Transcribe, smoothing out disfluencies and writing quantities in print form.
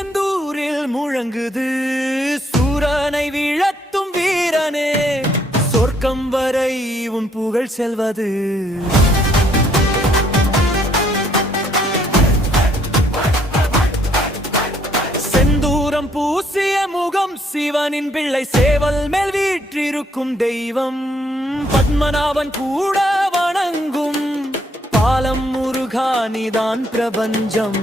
செந்தூரில் முழங்குது சூரனை வீழத்தும் வீரனே, சொர்க்கம் வரை உன் புகழ் செல்வது. செந்தூரம் பூசிய முகம் சிவனின் பிள்ளை, சேவல் மேல் வீற்றிருக்கும் தெய்வம், பத்மநாபன் கூட வணங்கும் பாலம் முருகா, நீதான் பிரபஞ்சம்.